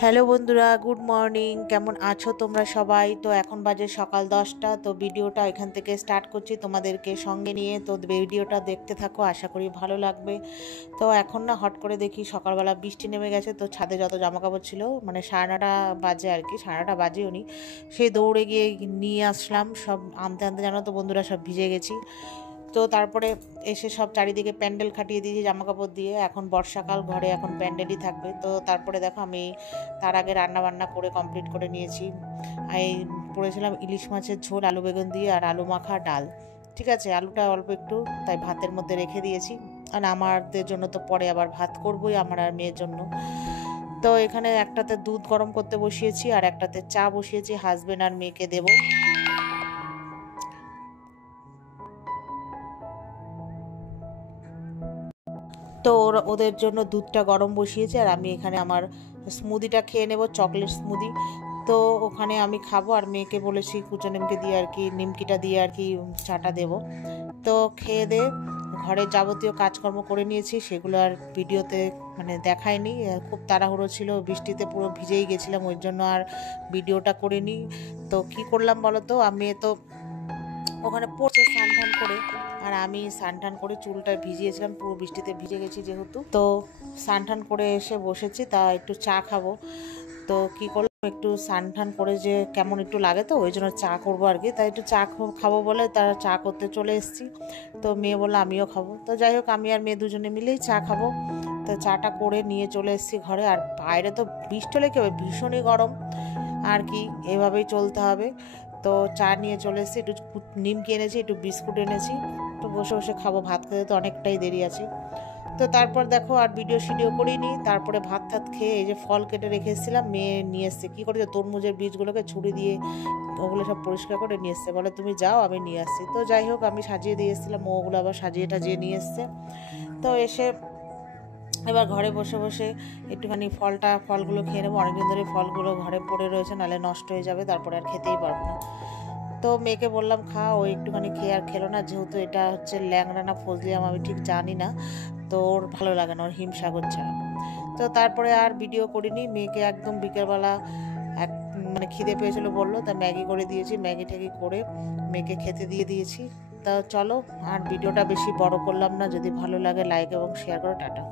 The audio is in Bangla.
হ্যালো বন্ধুরা, গুড মর্নিং। কেমন আছো তোমরা সবাই? তো এখন বাজে সকাল 10টা। তো ভিডিওটা এখান থেকে স্টার্ট করছি তোমাদেরকে সঙ্গে নিয়ে। তো ভিডিওটা দেখতে থাকো, আশা করি ভালো লাগবে। তো এখন না হট করে দেখি সকালবেলা বৃষ্টি নেমে গেছে। তো ছাদে যত জামাকাপড় ছিল, মানে 9:30 বাজে আর কি, 9:30 বাজেও নি, সেই দৌড়ে গিয়ে নিয়ে আসলাম। সব আনতে আনতে জানো তো বন্ধুরা, সব ভিজে গেছি। তো তারপরে এসে সব চারিদিকে প্যান্ডেল খাটিয়ে দিয়েছি জামাকাপড় দিয়ে। এখন বর্ষাকাল, ঘরে এখন প্যান্ডেলই থাকবে। তো তারপরে দেখো আমি তার আগে রান্না বান্না করে কমপ্লিট করে নিয়েছি। এই করেছিলাম ইলিশ মাছের ঝোল আলু বেগুন দিয়ে, আর আলু মাখা ডাল। ঠিক আছে, আলুটা অল্প একটু তাই ভাতের মধ্যে রেখে দিয়েছি। আর আমাদের জন্য তো পরে আবার ভাত করবোই, আমার আর মেয়ের জন্য। তো এখানে একটাতে দুধ গরম করতে বসিয়েছি, আর একটাতে চা বসিয়েছি, হাজবেন্ড আর মেয়েকে দেবো। তো ওদের জন্য দুধটা গরম বসিয়েছে, আর আমি এখানে আমার স্মুদিটা খেয়ে নেব, চকলেট স্মুদি। তো ওখানে আমি খাবো, আর মেয়েকে বলেছি কুচো নিমকে দিয়ে আর কি, নিমকিটা দিয়ে আর কি চাটা দেবো। তো খেয়ে দে ঘরের যাবতীয় কাজকর্ম করে নিয়েছি, সেগুলো আর ভিডিওতে মানে দেখায়নি। খুব তাড়াহুড়ো ছিল, বৃষ্টিতে পুরো ভিজেই গেছিলাম, ওই জন্য আর ভিডিওটা করিনি। তো কি করলাম বলো তো, আমি তো ওখানে পড়ছে স্নান টান করে, আর আমি স্নান টান করে চুলটা ভিজিয়েছিলাম, পুরো বৃষ্টিতে ভিজে গেছি যেহেতু। তো স্নান টান করে এসে বসেছি, তা একটু চা খাবো। তো কি করলাম, একটু স্নান টান করে যে কেমন একটু লাগে, তো ওই জন্য চা করবো আর কি। তাই একটু চা খাবো বলে তার চা করতে চলে এসেছি। তো মেয়ে বললো আমিও খাবো। তো যাই হোক, আমি আর মেয়ে দুজনে মিলেই চা খাবো। তো চাটা করে নিয়ে চলে এসেছি ঘরে। আর বাইরে তো বৃষ্টি হলে কি হবে, ভীষণই গরম আর কি, এভাবেই চলতে হবে। তো চা নিয়ে চলে এসেছি, একটু নিমকি এনেছি, একটু বিস্কুট এনেছি, তো বসে বসে খাবো। ভাত খেতে তো অনেকটাই দেরি আছে। তো তারপর দেখো আর ভিডিও করিনি। তারপরে ভাত টাত খেয়ে এই যে ফল কেটে রেখে এসেছিলাম, মেয়ে নিয়ে এসছে। কী করেছে, তরমুজের বীজগুলোকে ছুরি দিয়ে ওগুলো সব পরিষ্কার করে নিয়ে এসছে, বলে তুমি যাও আমি নিয়ে আসছি। তো যাই হোক, আমি সাজিয়ে দিয়ে এসেছিলাম, ওগুলো আবার সাজিয়ে টাজিয়ে নিয়ে এসছে। তো এসে এবার ঘরে বসে বসে একটুখানি ফলগুলো খেয়ে নেবো। অনেকদিন ধরে ফলগুলো ঘরে পড়ে রয়েছে, নাহলে নষ্ট হয়ে যাবে, তারপরে আর খেতেই পারবো না। তো মেয়েকে বললাম খা, ও একটুখানি খেয়ে আর খেলো না, যেহেতু এটা হচ্ছে ল্যাংড়া না ফজলি আম আমি ঠিক জানি না, তো ওর ভালো লাগে না, ওর হিমসাগর ছাড়া। তো তারপরে আর ভিডিও করিনি। মেয়েকে একদম বিকেলবেলা এক মানে খিদে পেয়েছিল বললো, তা ম্যাগি করে দিয়েছি, ম্যাগি ট্যাগি করে মেয়েকে খেতে দিয়ে দিয়েছি। তা চলো আর ভিডিওটা বেশি বড় করলাম না, যদি ভালো লাগে লাইক এবং শেয়ার করো, টাটা।